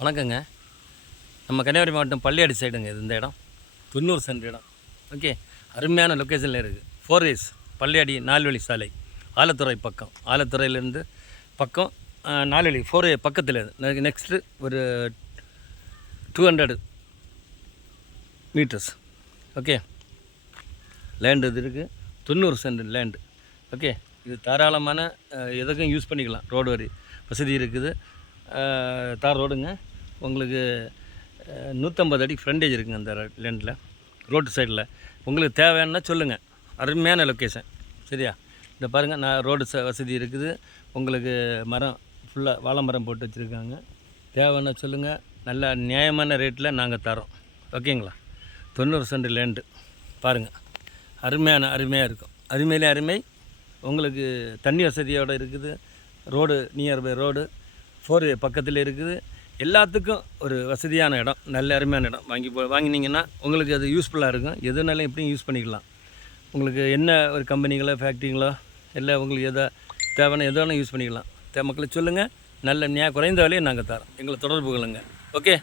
வணக்கங்க. நம்ம கன்னியாகுமரி மாவட்டம் பள்ளியாடி சைடுங்க இது இந்த இடம். 90 சென்ட் இடம். ஓகே. அருமையான லொக்கேஷனில் இருக்குது. 4 ways பள்ளியாடி 4 வழி சாலை. ஆலத்துறை பக்கம். ஆலத்துறையிலேருந்து பக்கம் 4 வழி 4 way பக்கத்தில். நெக்ஸ்ட்டு ஒரு 200 மீட்டர்ஸ். ஓகே. லேண்டு இது இருக்குது. 90 சென்ட் லேண்டு. ஓகே. இது தாராளமான எதுக்கும் யூஸ் பண்ணிக்கலாம். ரோடு வசதி இருக்குது. தார் ரோடுங்க. உங்களுக்கு 150 அடி ஃப்ரண்டேஜ் இருக்குங்க அந்த லேண்டில், ரோட்டு சைடில். உங்களுக்கு தேவைன்னா சொல்லுங்கள். அருமையான லொக்கேஷன். சரியா? இந்த பாருங்கள், நான் ரோடு வசதி இருக்குது. உங்களுக்கு மரம் ஃபுல்லாக வாழை மரம் போட்டு வச்சுருக்காங்க. தேவைன்னா சொல்லுங்கள். நல்ல நியாயமான ரேட்டில் நாங்கள் தரோம். ஓகேங்களா? 90 சென்ட் லேண்டு பாருங்கள். அருமையாக இருக்கும். அருமையிலே அருமை. உங்களுக்கு தண்ணி வசதியோடு இருக்குது. ரோடு நியர்பை ரோடு 4 way பக்கத்தில் இருக்குது. எல்லாத்துக்கும் ஒரு வசதியான இடம். நல்ல அருமையான இடம். வாங்கினீங்கன்னா உங்களுக்கு அது யூஸ்ஃபுல்லாக இருக்கும். எதுனாலும் எப்படியும் யூஸ் பண்ணிக்கலாம். உங்களுக்கு என்ன ஒரு கம்பெனிகளோ ஃபேக்ட்ரிங்களோ எல்லாம் உங்களுக்கு எதை தேவையான எதோ யூஸ் பண்ணிக்கலாம். மக்களுக்கு சொல்லுங்கள். நல்ல குறைந்த விலையை நாங்கள் தரோம். எங்களை தொடர்பு கொள்ளுங்கள். ஓகே.